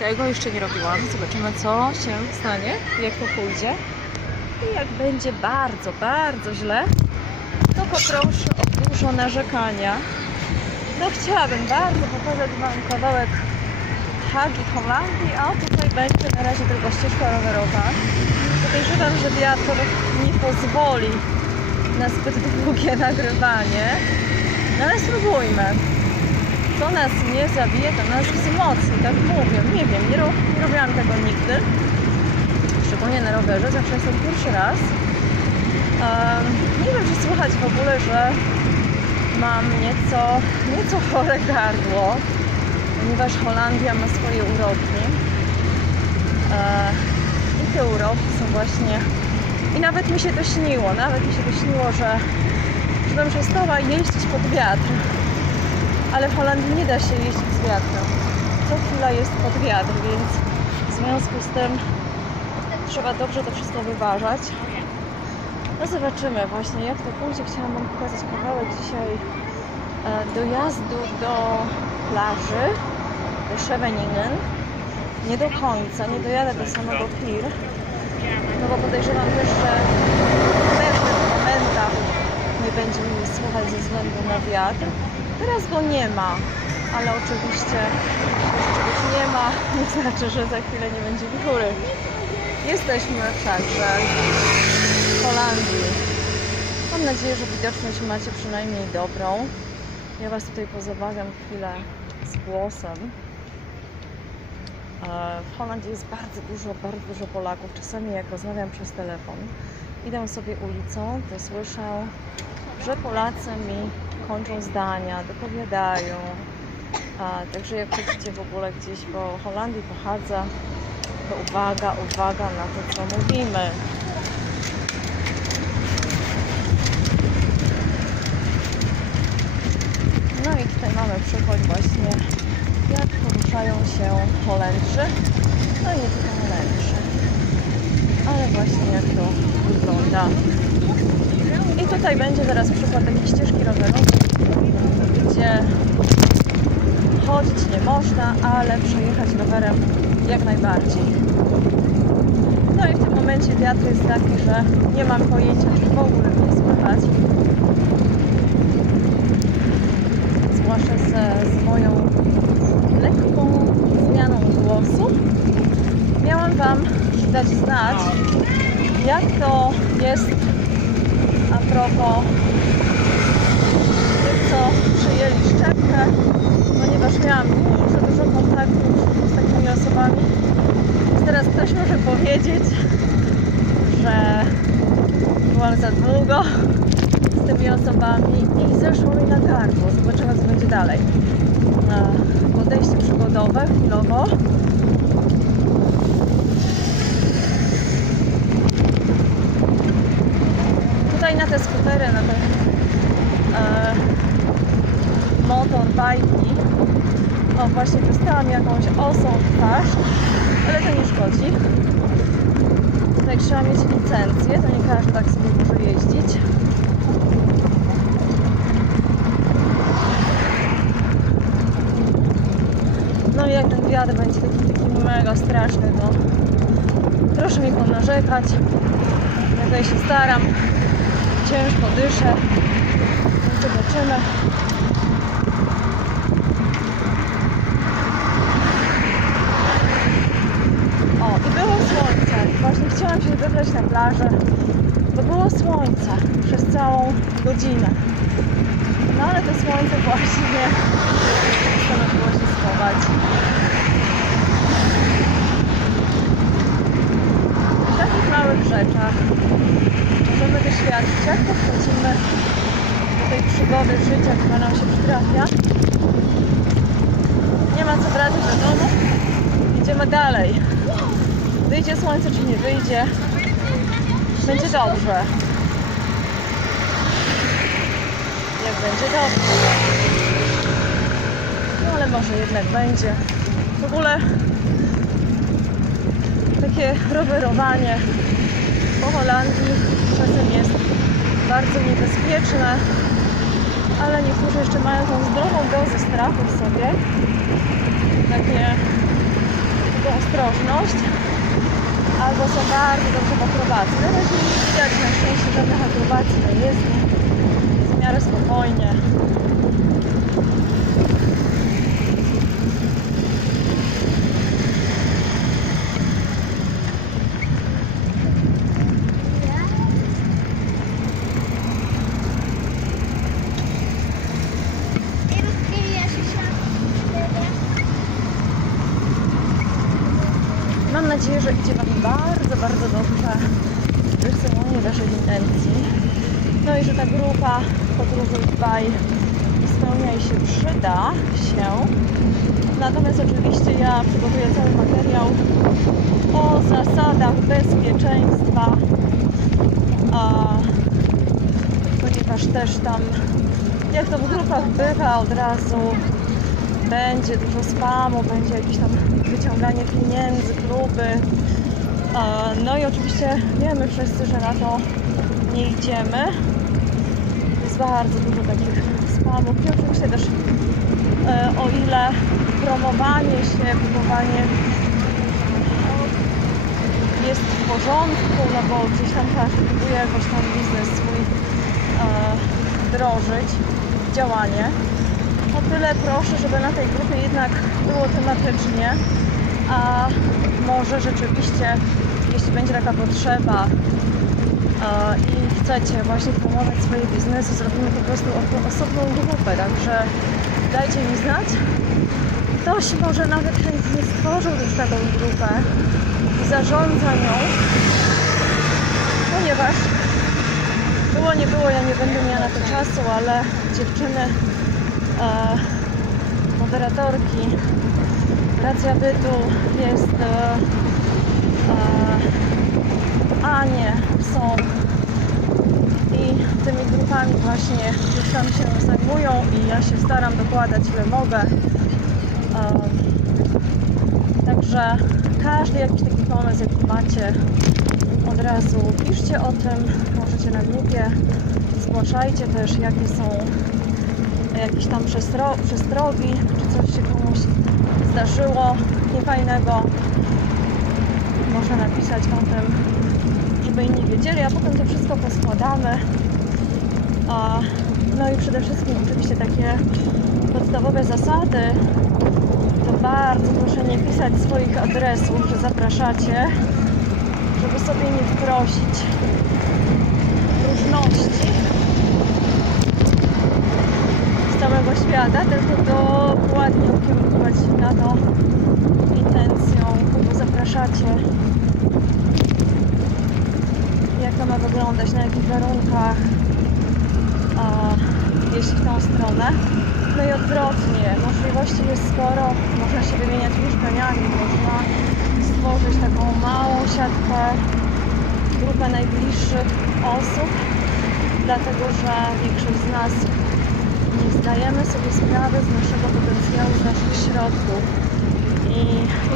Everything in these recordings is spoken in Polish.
Tego jeszcze nie robiłam. Zobaczymy, co się stanie, jak to pójdzie. I jak będzie bardzo, bardzo źle, to poproszę o dużo narzekania. No chciałabym bardzo pokazać Wam kawałek Hagi Holandii, a tutaj będzie na razie tylko ścieżka rowerowa. Podejrzewam, że wiatr nie pozwoli na zbyt długie nagrywanie, no ale spróbujmy. Co nas nie zabije, to nas wzmocni, tak mówię. Nie wiem, nie, ro- nie robiłam tego nigdy, szczególnie na rowerze, zawsze jest to pierwszy raz. Em, nie wiem, czy słychać w ogóle, że mam nieco, nieco chore gardło, ponieważ Holandia ma swoje uroki. E, I te uroki są właśnie... I nawet mi się to śniło, nawet mi się to śniło, że żebym przestała jeździć pod wiatr. Ale w Holandii nie da się jeździć z wiatrem. Co chwila jest pod wiatr, więc w związku z tym trzeba dobrze to wszystko wyważać. No zobaczymy właśnie jak to pójdzie. Chciałam Wam pokazać kawałek dzisiaj e, dojazdu do plaży, do Scheveningen. Nie do końca, nie dojadę do samego Pier, no bo podejrzewam też, że w pewnych momentach nie będzie mnie słuchać ze względu na wiatr. Teraz go nie ma, ale oczywiście czegoś nie ma, nie znaczy, że za chwilę nie będzie wichury. Jesteśmy także w Holandii. Mam nadzieję, że widoczność macie przynajmniej dobrą. Ja Was tutaj pozabawiam chwilę z głosem. E, W Holandii jest bardzo dużo, bardzo dużo Polaków. Czasami jak rozmawiam przez telefon, idę sobie ulicą, to słyszę, że Polacy mi kończą zdania, dopowiadają. A, także jak chodzicie w ogóle gdzieś po Holandii, po to uwaga, uwaga na to, co mówimy. No i tutaj mamy przykład właśnie, jak poruszają się Holendrzy. No i ale właśnie jak to wygląda. I tutaj będzie teraz przykład takiej ścieżki rowerowej, gdzie chodzić nie można, ale przejechać rowerem jak najbardziej. No i w tym momencie wiatr jest taki, że nie mam pojęcia, czy w ogóle mnie słychać. Zwłaszcza z, z moją lekką zmianą głosu. Miałam Wam dać znać, jak to jest a propos tych, co przyjęli szczepkę, ponieważ miałam dużo, dużo kontaktów z takimi osobami. Więc teraz ktoś może powiedzieć, że byłam za długo z tymi osobami i zeszło mi na gardło. Zobaczymy, co będzie dalej. Podejście przygodowe chwilowo. Tutaj na te skutery, na te e, motorbajki. O, właśnie dostałam jakąś osą twarz, ale to nie szkodzi. Tutaj trzeba mieć licencję, to nie każdy tak sobie może jeździć. No i jak ten wiatr będzie taki, taki mega straszny, to proszę mi ponarzekać. Ja tutaj się staram, ciężko dyszę. No Zobaczymy. O, i było słońce. Właśnie chciałam się wybrać na plażę, bo było słońce przez całą godzinę. No ale to słońce właśnie postanowiło się schować. W takich małych rzeczach możemy doświadczyć, jak podchodzimy do tej przygody życia, która nam się przytrafia. Nie ma co wracać do domu. Idziemy dalej. Wyjdzie słońce, czy nie wyjdzie. Będzie dobrze. Jak będzie dobrze. No ale może jednak będzie. W ogóle takie rowerowanie po Holandii czasem jest bardzo niebezpieczne, ale niektórzy jeszcze mają tą zdrową dozę strachu w sobie. Takie ostrożność, albo są bardzo dobrze. Na razie nie widać na szczęście żadnych akrobacji na. Jest w miarę spokojnie. I rozkryje się świat. Mam nadzieję, że idzie Wam bardzo, bardzo dobrze w wysyłaniu Waszych intencji. No i że ta grupa podróży dbaj spełnia i się przyda się. Natomiast oczywiście ja przygotuję cały materiał o zasadach bezpieczeństwa, a, ponieważ też tam, jak to w grupach bywa, od razu będzie dużo spamu, będzie jakieś tam wyciąganie pieniędzy, próby. No i oczywiście wiemy wszyscy, że na to nie idziemy. Jest bardzo dużo takich spamów i oczywiście też e, o ile promowanie się, kupowanie e, jest w porządku, no bo gdzieś tam każdy próbuje jakoś tam biznes swój e, wdrożyć, w działanie. O tyle proszę, żeby na tej grupie jednak było tematycznie, a może rzeczywiście, jeśli będzie taka potrzeba e, i chcecie właśnie promować swoje biznesy, zrobimy po prostu osobną grupę, także dajcie mi znać. Ktoś może nawet chętnie stworzył już taką grupę i zarządza nią, ponieważ było nie było, ja nie będę miała na to czasu, ale dziewczyny e, moderatorki, racja bytu jest e, e, Anie są i tymi grupami właśnie tam się zajmują i ja się staram dokładać ile mogę. E, także każdy jakiś taki pomysł jaki macie od razu piszcie o tym, możecie na grupie, zgłaszajcie też jakie są jakieś tam przestro, przestrogi, czy coś się komuś zdarzyło niefajnego. Można napisać o tym, żeby inni wiedzieli, a potem to wszystko poskładamy. No i przede wszystkim oczywiście takie podstawowe zasady to bardzo proszę nie pisać swoich adresów, że zapraszacie, żeby sobie nie wprosić różności z całego świata, tylko dokładnie ukierunkować się na to intencją, kogo zapraszacie, jak to ma wyglądać, na jakich warunkach, a, jeśli w tą stronę. No i odwrotnie, możliwości jest sporo, można się wymieniać mieszkaniami, można stworzyć taką małą siatkę, grupę najbliższych osób, dlatego że większość z nas nie zdajemy sobie sprawy z naszego potencjału, z naszych środków. I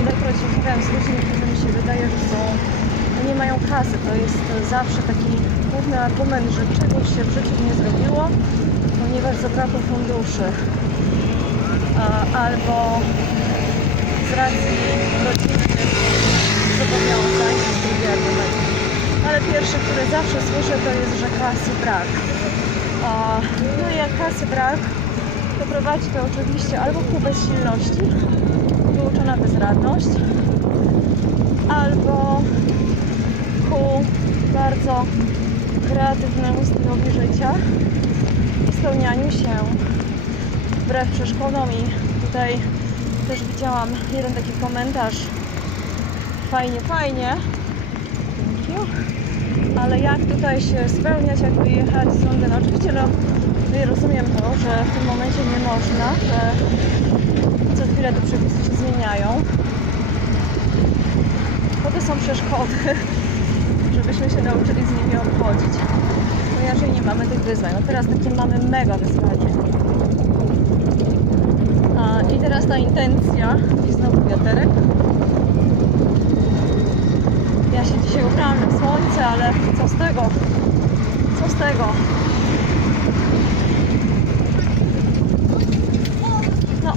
ilekroć rozmawiam z ludźmi, się wydaje, że są, nie mają kasy, to jest zawsze taki główny argument, że czegoś się w życiu nie zrobiło, ponieważ zabrakło funduszy. Albo z racji rodzinnych zobowiązań, jest drugi argument. Ale pierwszy, który zawsze słyszę, to jest, że kasy brak. No i jak kasy brak, to prowadzi to oczywiście albo ku bezsilności, wyuczona bezradność, albo ku bardzo kreatywnemu stylowi życia. I spełnianiu się. Wbrew przeszkodom i tutaj też widziałam jeden taki komentarz. Fajnie, fajnie. Ale jak tutaj się spełniać, jak wyjechać z Londynu? Oczywiście no, rozumiem to, że w tym momencie nie można, że co chwilę te przepisy się zmieniają. Po to są przeszkody żebyśmy się nauczyli z nimi obchodzić no inaczej nie mamy tych wyzwań no teraz takie mamy mega wyzwanie a, I teraz ta intencja i znowu wiaterek. Ja się dzisiaj ubrałam na słońce, ale co z tego? Co z tego? No.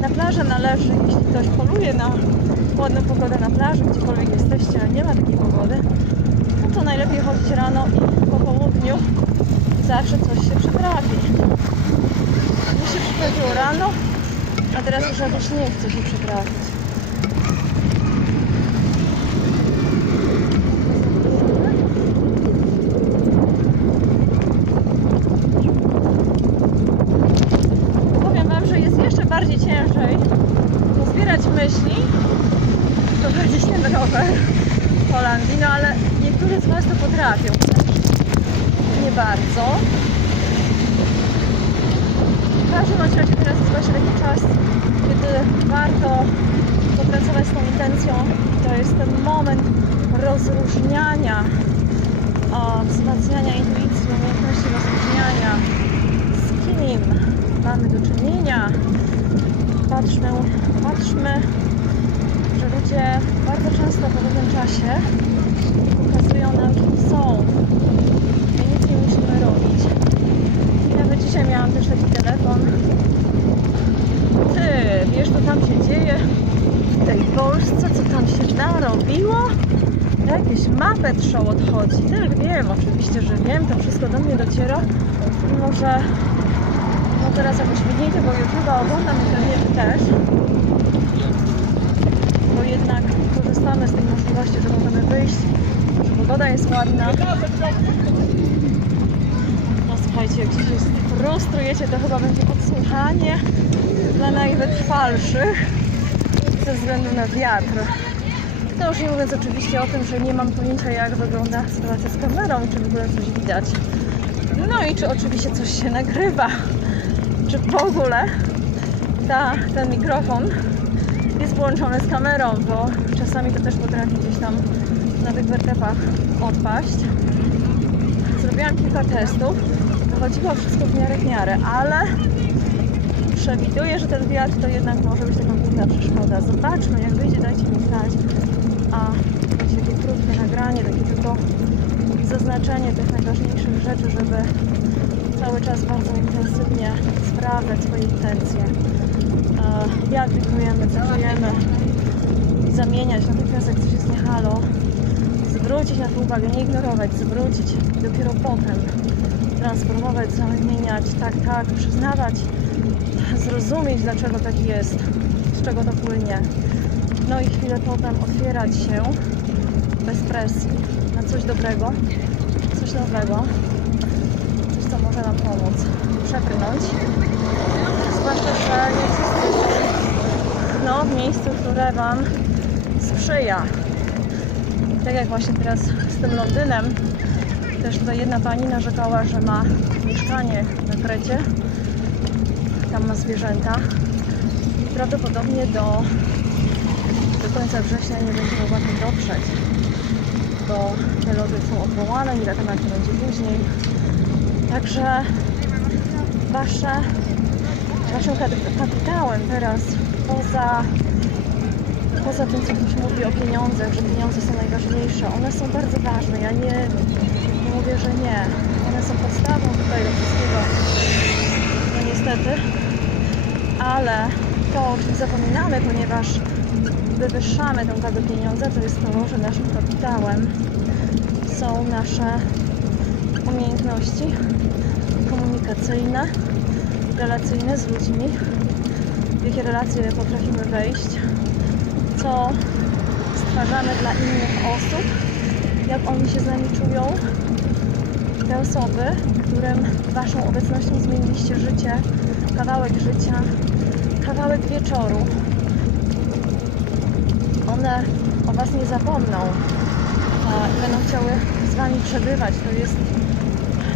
Na plażę należy, jeśli ktoś poluje na ładną pogodę na plaży, gdziekolwiek jesteście, nie ma takiej pogody, no to najlepiej chodzić rano i po południu zawsze coś się przytrafi. Mi się przytrafiło rano, a teraz już jakoś nie chce się przytrafić. Powiem Wam, że jest jeszcze bardziej ciężej zbierać myśli, prowadzić ten rower w Holandii, no ale niektórzy z Was to potrafią. Nie bardzo. W każdym bądź razie teraz jest właśnie taki czas, kiedy warto popracować z To jest ten moment rozróżniania, o, wzmacniania intuicji, umiejętności rozróżniania, z kim mamy do czynienia. Patrzmy, patrzmy, że ludzie bardzo często po pewnym czasie pokazują nam, kim są. My nic nie musimy robić. I nawet dzisiaj miałam też taki telefon. Ty, wiesz, co tam się dzieje w tej Polsce, co tam się narobiło? Jakieś Muppet Show odchodzi. Tak, wiem, oczywiście, że wiem, to wszystko do mnie dociera. Mimo, że no teraz jakoś mniej tego YouTube'a oglądam i pewnie Wy też. Bo jednak korzystamy z tej możliwości, że możemy wyjść, że pogoda jest ładna. No słuchajcie, jak się frustrujecie, to chyba będzie odsłuchanie dla najwytrwalszych ze względu na wiatr. To już nie mówiąc oczywiście o tym, że nie mam pojęcia jak wygląda sytuacja z kamerą, czy w ogóle coś widać. No i czy oczywiście coś się nagrywa, czy w ogóle ta, ten mikrofon jest połączony z kamerą, bo czasami to też potrafi gdzieś tam na tych wertepach odpaść. Zrobiłam kilka testów, wychodziło wszystko w miarę w miarę, ale przewiduję, że ten wiatr to jednak może być taka główna przeszkoda. Zobaczmy, jak wyjdzie, dajcie mi znać. A będzie takie krótkie nagranie, takie tylko zaznaczenie tych najważniejszych rzeczy, żeby cały czas bardzo intensywnie sprawdzać swoje intencje. Jak wibrujemy, co czujemy i zamieniać natychmiast jak coś jest nie halo. Zwrócić na to uwagę, nie ignorować, zwrócić i dopiero potem transformować, zamieniać, tak, tak, przyznawać, zrozumieć dlaczego tak jest, z czego to płynie. No i chwilę potem otwierać się bez presji na coś dobrego, coś nowego, coś co może nam pomóc przebrnąć. Zwłaszcza, że nie no, w miejscu, które Wam sprzyja. Tak jak właśnie teraz z tym Londynem, też tutaj jedna pani narzekała, że ma mieszkanie na Krecie, tam ma zwierzęta i prawdopodobnie do, do końca września nie będzie mogła tam dotrzeć, bo te loty są odwołane, ile temat nie będzie później. Także wasze, waszym kap- kapitałem teraz poza poza tym, co ktoś mówi o pieniądzach, że pieniądze są najważniejsze, one są bardzo ważne. Ja nie, nie mówię, że nie. One są podstawą tutaj do wszystkiego. No niestety. Ale to, o czym zapominamy, ponieważ wywyższamy tą wagę pieniądza, to jest to, że naszym kapitałem są nasze umiejętności komunikacyjne, relacyjne z ludźmi, w jakie relacje potrafimy wejść, co stwarzamy dla innych osób, jak oni się z nami czują. Te osoby, którym Waszą obecnością zmieniliście życie, kawałek życia, kawałek wieczoru, one o Was nie zapomną będą chciały z Wami przebywać. To jest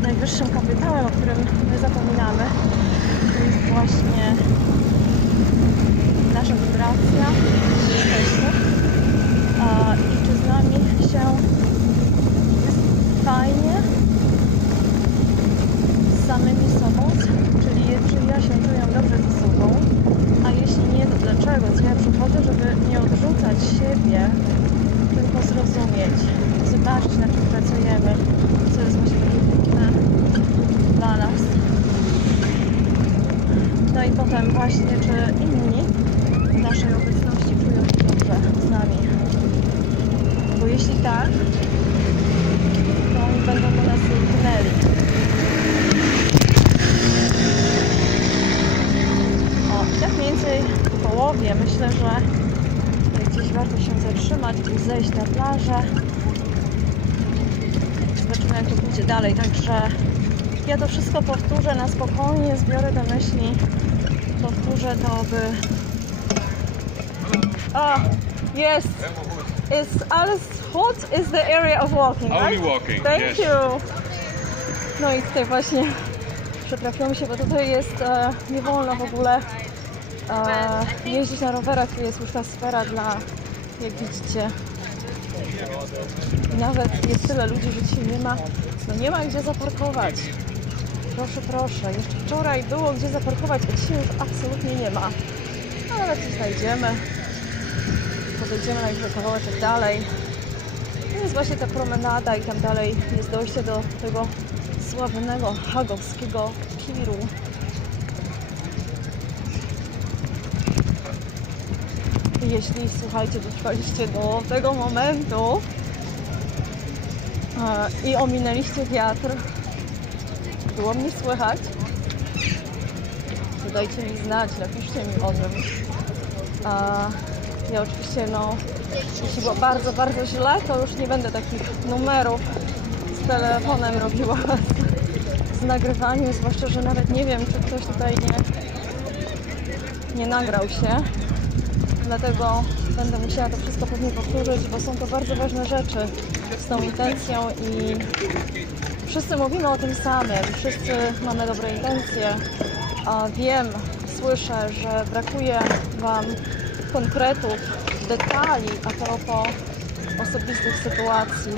najwyższym kapitałem, o którym my zapominamy. To jest właśnie nasza wibracja, i czy z nami się jest fajnie samymi sobą, czyli czy ja się czuję dobrze ze sobą, a jeśli nie, to dlaczego? Co ja przychodzę, żeby nie odrzucać siebie, tylko zrozumieć, zobaczyć na czym pracujemy, co jest właśnie piękne dla nas. No i potem właśnie, czy inni w naszej obecności czują się dobrze z nami. Bo jeśli tak, myślę, że gdzieś warto się zatrzymać, gdzieś zejść na plażę. Zobaczymy jak to pójdzie dalej, także ja to wszystko powtórzę na spokojnie, zbiorę do myśli. Powtórzę to, by... O, yes! Is alles hot is the area of walking, Only right? walking, Thank yes. you! No i tutaj właśnie przetrafiło mi się, bo tutaj jest e, nie wolno w ogóle e, jeździć na rowerach, jest już ta sfera dla, jak widzicie, nawet jest tyle ludzi, że dzisiaj nie ma, no nie ma gdzie zaparkować. Proszę, proszę, jeszcze wczoraj było gdzie zaparkować, a dzisiaj już absolutnie nie ma. Ale coś znajdziemy. Podejdziemy najwyżej kawałeczek dalej. To jest właśnie ta promenada i tam dalej jest dojście do tego sławnego hagowskiego piru. Jeśli słuchajcie, dotrwaliście do tego momentu e, i ominęliście wiatr, było mnie słychać, to dajcie mi znać, napiszcie mi o tym. Ja oczywiście, no, jeśli było bardzo, bardzo źle, to już nie będę takich numerów z telefonem robiła z nagrywaniem, zwłaszcza, że nawet nie wiem, czy ktoś tutaj nie, nie nagrał się. Dlatego będę musiała to wszystko pewnie powtórzyć, bo są to bardzo ważne rzeczy z tą intencją i wszyscy mówimy o tym samym, wszyscy mamy dobre intencje. A wiem, słyszę, że brakuje Wam konkretów, detali a propos osobistych sytuacji,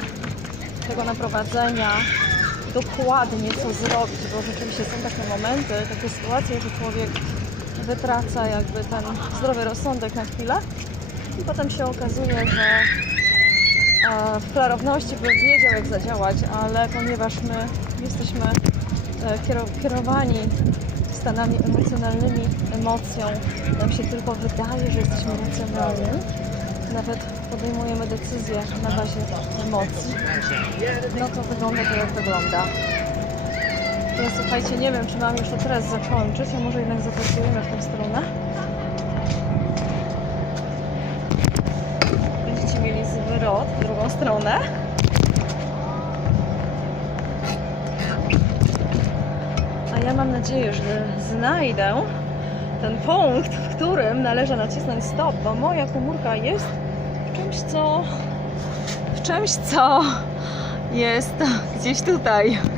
tego naprowadzenia, dokładnie co zrobić, bo rzeczywiście są takie momenty, takie sytuacje, że człowiek wytraca jakby ten zdrowy rozsądek na chwilę i potem się okazuje, że e, w klarowności by wiedział jak zadziałać, ale ponieważ my jesteśmy e, kiero- kierowani stanami emocjonalnymi, emocją, nam się tylko wydaje, że jesteśmy racjonalni, nawet podejmujemy decyzje na bazie emocji, no to wygląda to jak wygląda. Ja słuchajcie, nie wiem, czy mam już to teraz zakończyć, a może jednak zapracujemy w tą stronę. Będziecie mieli zwrot w drugą stronę. A ja mam nadzieję, że znajdę ten punkt, w którym należy nacisnąć stop, bo moja komórka jest w czymś, co w czymś, co jest gdzieś tutaj.